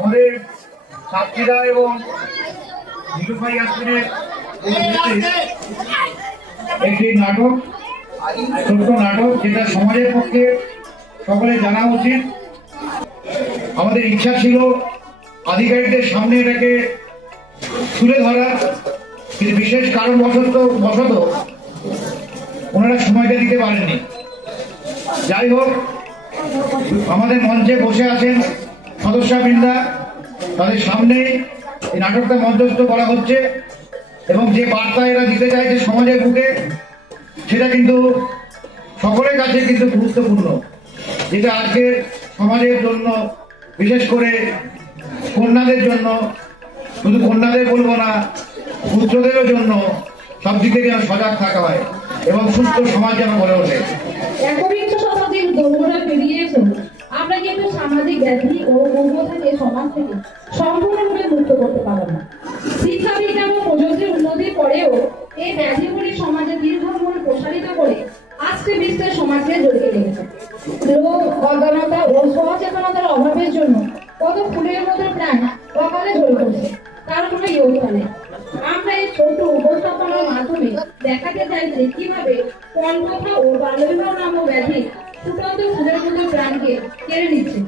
আমাদের ছাত্রীরা এবং নিরুপায় আশ্রমের একটি নাটক, ছোট্ট নাটক, যেটা সমাজের পক্ষে সকলে জানা উচিত। আমাদের ইচ্ছা ছিল আধিকারিকদের সামনে এটাকে তুলে ধরা, কিন্তু বিশেষ কারণবশত ওনারা সময়টা দিতে পারেননি। যাই হোক, আমাদের মঞ্চে বসে আছেন সদস্যবৃন্দা, তাদের সামনে এই নাটকটা মঞ্চস্থ করা হচ্ছে এবং যে বার্তা এরা দিতে চাইছে সমাজের বুকে, সেটা কিন্তু সকলের কাছে কিন্তু গুরুত্বপূর্ণ, যেটা আজকে সমাজের জন্য, বিশেষ করে কন্যাদের জন্য, শুধু কন্যাদের বলবো না, পুত্রদেরও জন্য সব দিকে যেন সজাগ থাকা হয় এবং সুস্থ সমাজ যেন গড়ে ওঠে। একবিংশ শতাব্দীর দোলনা পেরিয়ে এসে আমরা কিন্তু সামাজিক ব্যাধি ও মূল্যবোধকে সমাজ থেকে সম্পূর্ণরূপে মুক্ত করতে পারব না। শিক্ষা বিজ্ঞান ও প্রযুক্তির উন্নতির পরেও এই ব্যাধিগুলি সমাজে দীর্ঘমূল প্রসারিত করে আজকে বিশ্বের সমাজকে জড়িয়ে রেখেছে। লোক অজ্ঞানতা ও সচেতনতার অভাবের জন্য কত ফুলের মতো প্রাণ অকালে ঝরে পড়ছে, তার কোনো ইয়ত্তা নেই। আমরা এই ছোট উপস্থাপনার মাধ্যমে দেখাতে চাই যে কিভাবে কণ্ঠতা ও বাল্যবিবাহ নামক ব্যাধি ফুটন্ত ফুলের মতো প্রাণকে কেড়ে নিচ্ছে।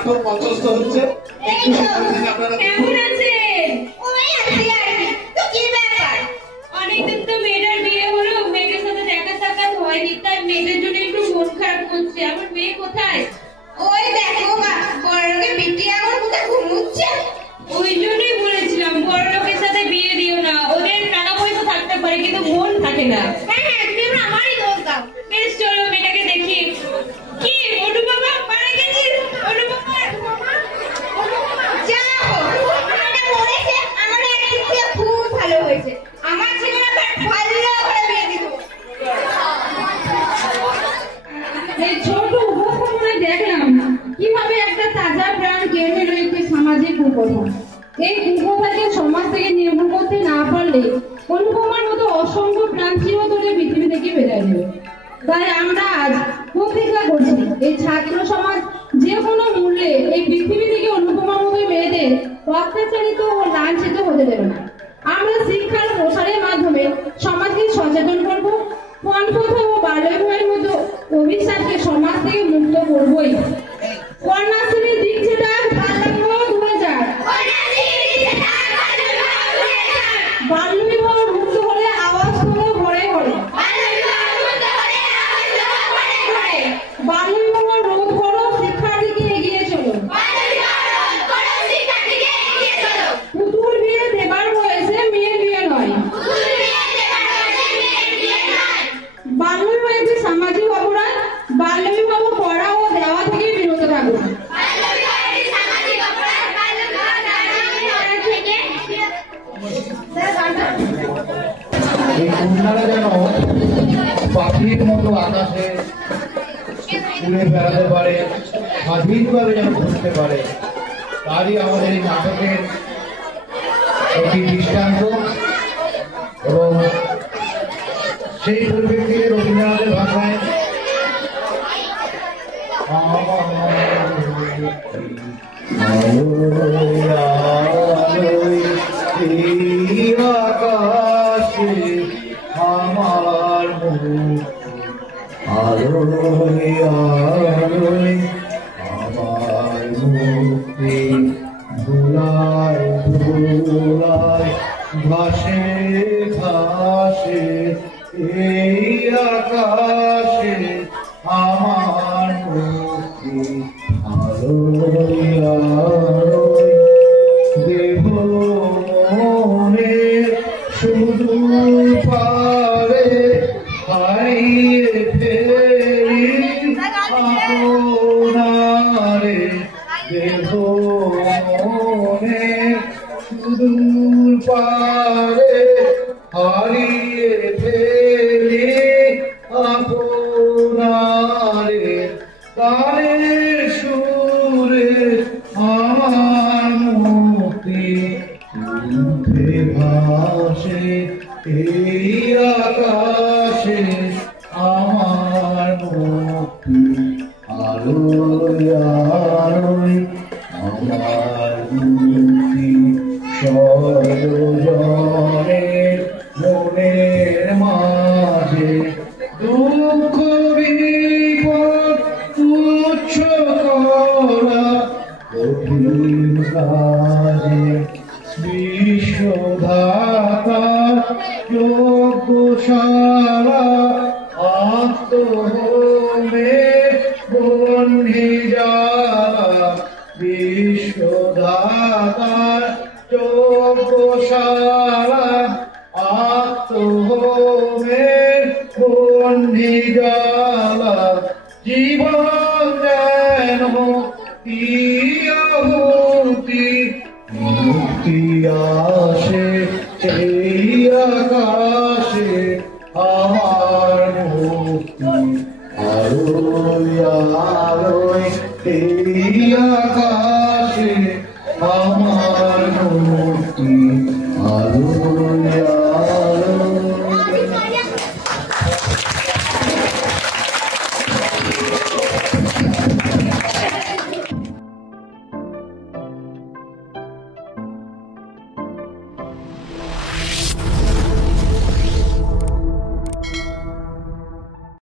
নাটক মঞ্চস্থ হচ্ছে। আপনারা কেমন আছেন? ওই আছি আর কি। তো কি ব্যাপার? অনেকদিন তো মেয়েটার বিয়ে হলো, মেয়েটার সাথে দেখা সাক্ষাৎ হয়নি, তাই মেয়েটার জন্য একটু মন খারাপ করছে। আমার মেয়ে কোথায়? ওই দেখো মা, বড়লোকের বিটি আমার কোথায় ঘুমুচ্ছে। ওই জন্যই বলেছিলাম বড়লোকের সাথে বিয়ে দিও না, ওদের টাকা পয়সা থাকতে পারে কিন্তু মন থাকে না। হ্যাঁ হ্যাঁ, তুমি আমারই দোষ দাও। বেশ চলো মেয়েটাকে দেখি। কি অনু বাবা মারা গেছিস? অনু বাবা যাও, মেয়েটা মরেছে, আমার একদিক থেকে খুব ভালো হয়েছে। আমার জীবনে ভালো করে বিয়ে দিব। এই ছোট উপস্থাপনায় দেখলাম কিভাবে একটা তাজা প্রাণ কেড়ে নিল একটি সামাজিক কুপ্রথা। এই কুপ্রথাকে সমাজ থেকে নির্মূল করতে না পারলে অনুপমার মতো অসংখ্য প্রাণ চিরতরে পৃথিবী থেকে বিদায় নেবে। তাই আমরা আজ প্রতিজ্ঞা করছি, এই ছাত্র সমাজ যে কোনো মূল্যে এই পৃথিবী থেকে অনুপমার মতো মেয়েদের অত্যাচারিত ও লাঞ্ছিত হতে দেবে না। আমরা শিক্ষার প্রসারের মাধ্যমে সমাজকে সচেতন করব, পণপ্রথা ও বাল্যবিবাহের মতো অভিশাপকে সমাজ থেকে মুক্ত করবই। কন্যাশ্রী দিচ্ছে তার বাল্যবিবাহ 2000, বাল্যবিবাহ মুক্ত হলে আওয়াজ তুলো ঘরে ঘরে, বাল্যবিবাহ রোধ করো, শিক্ষার দিকে এগিয়ে চলো। পুতুল বিয়ে দেবার বয়সে মেয়ের বিয়ে নয়। বাল্যবিবাহ একটি সামাজিক অপরাধ, বাল্যবিবাহ করা ও দেওয়া থেকে বিরত থাকুন। এই কন্যারা যেন পাখির মতো আকাশে উড়ে বেড়াতে পারে, স্বাধীনভাবে যেন ঘুরতে পারে, তারই আমাদের এই নাটকের একটি দৃষ্টান্ত। এবং সেই পরিপ্রেক্ষিতে রবীন্দ্রনাথের ভাষায় আকাশে আমার আলোয় আলোয় আমার মুক্তি ধুলায় ধুলায় ঘাসে ঘাসে এই আকাশে আমার মুক্তি আলোয় আলোয় দেব মনে সুদূর পারে হারিয়ে ফেরি আপনারে, দেব মনে সুদূর পারে হারিয়ে ফেরি আপনারে, গানের সুরে আমার মুক্তি উঠে ভাসে এই আকাশে আমার মুক্তি আলোয় আলোয় আমার মুক্তি সর্বজনের মনের মাঝে দুঃখ বিপদ তুচ্ছ করা কঠিন কাজে বিশ্বধাতা যজ্ঞশালা আত্মহোমে বন্ধি জ্বালা, বিশ্বধাতা যজ্ঞশালা আত্মহোমে বন্ধি জ্বালা, জীবন যেন আহুতি মুক্তি আসে এই আকাশে আমার মুক্তি আলোয় আলোয় এই আকাশে আমার